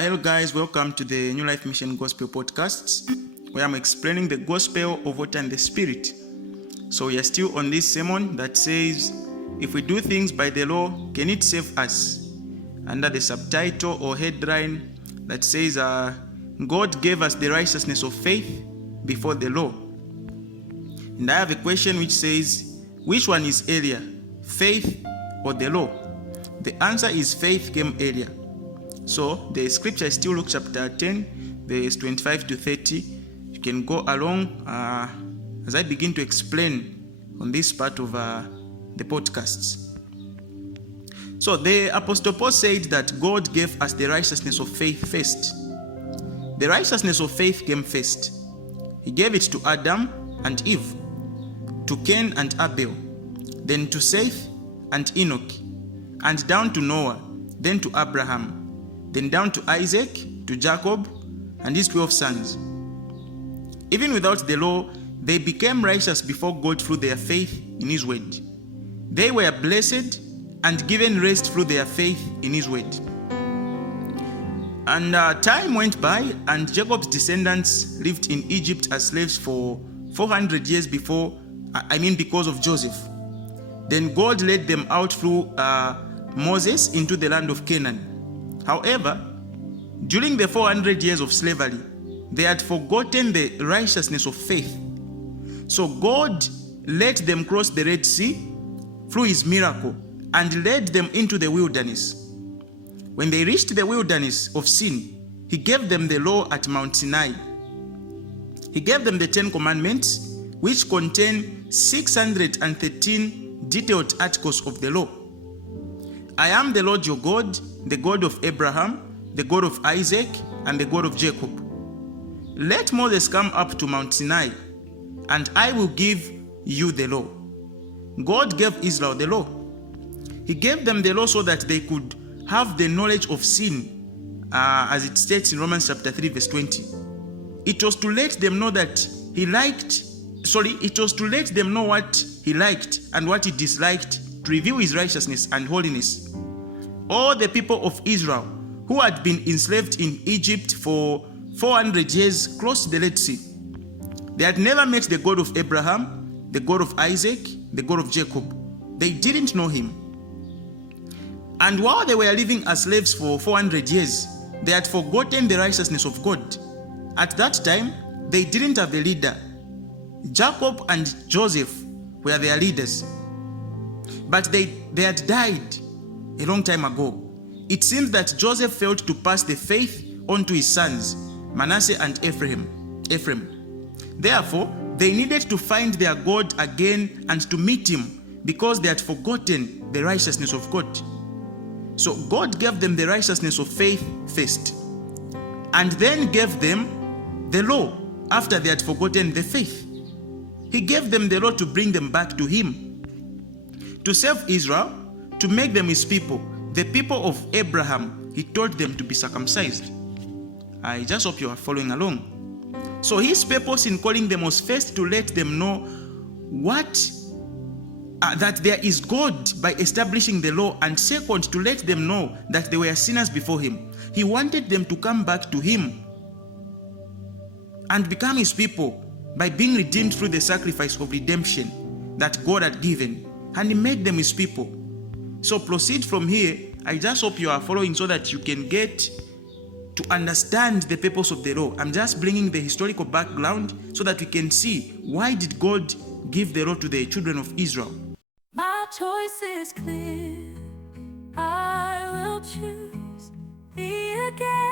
Hello guys, welcome to the New Life Mission Gospel Podcasts, where I'm explaining the gospel of water and the spirit. So we are still on this sermon that says, if we do things by the law, can it save us? Under the subtitle or headline that says, God gave us the righteousness of faith before the law. And I have a question which says, which one is earlier, faith or the law? The answer is faith came earlier. So the scripture is still Luke chapter 10, verse 25 to 30. You can go along as I begin to explain on this part of the podcasts. So the Apostle Paul said that God gave us the righteousness of faith first. The righteousness of faith came first. He gave it to Adam and Eve, to Cain and Abel, then to Seth and Enoch, and down to Noah, then to Abraham, then down to Isaac, to Jacob, and his 12 sons. Even without the law, they became righteous before God through their faith in His word. They were blessed and given rest through their faith in His word. And time went by, and Jacob's descendants lived in Egypt as slaves for 400 years because of Joseph. Then God led them out through Moses into the land of Canaan. However, during the 400 years of slavery, they had forgotten the righteousness of faith. So God let them cross the Red Sea through His miracle and led them into the wilderness. When they reached the wilderness of sin, He gave them the law at Mount Sinai. He gave them the 10 Commandments, which contain 613 detailed articles of the law. I am the Lord your God, the God of Abraham, the God of Isaac, and the God of Jacob. Let Moses come up to Mount Sinai, and I will give you the law. God gave Israel the law. He gave them the law so that they could have the knowledge of sin, as it states in Romans chapter 3, verse 20. It was to let them know that it was to let them know what He liked and what He disliked, to reveal His righteousness and holiness. All the people of Israel who had been enslaved in Egypt for 400 years crossed the Red Sea. They had never met the God of Abraham, the God of Isaac, the God of Jacob. They didn't know Him. And while they were living as slaves for 400 years, they had forgotten the righteousness of God. At that time, they didn't have a leader. Jacob and Joseph were their leaders. But they had died a long time ago. It seems that Joseph failed to pass the faith on to his sons, Manasseh and Ephraim. Therefore, they needed to find their God again and to meet Him because they had forgotten the righteousness of God. So God gave them the righteousness of faith first, and then gave them the law after they had forgotten the faith. He gave them the law to bring them back to Him, to save Israel, to make them His people, the people of Abraham. He told them to be circumcised. I just hope you are following along. So His purpose in calling them was first to let them know that there is God by establishing the law, and second, to let them know that they were sinners before Him. He wanted them to come back to Him and become His people by being redeemed through the sacrifice of redemption that God had given, and He made them His people. So proceed from here. I just hope you are following so that you can get to understand the purpose of the law. I'm just bringing the historical background so that we can see why did God give the law to the children of Israel. My choice is clear. I will choose thee again.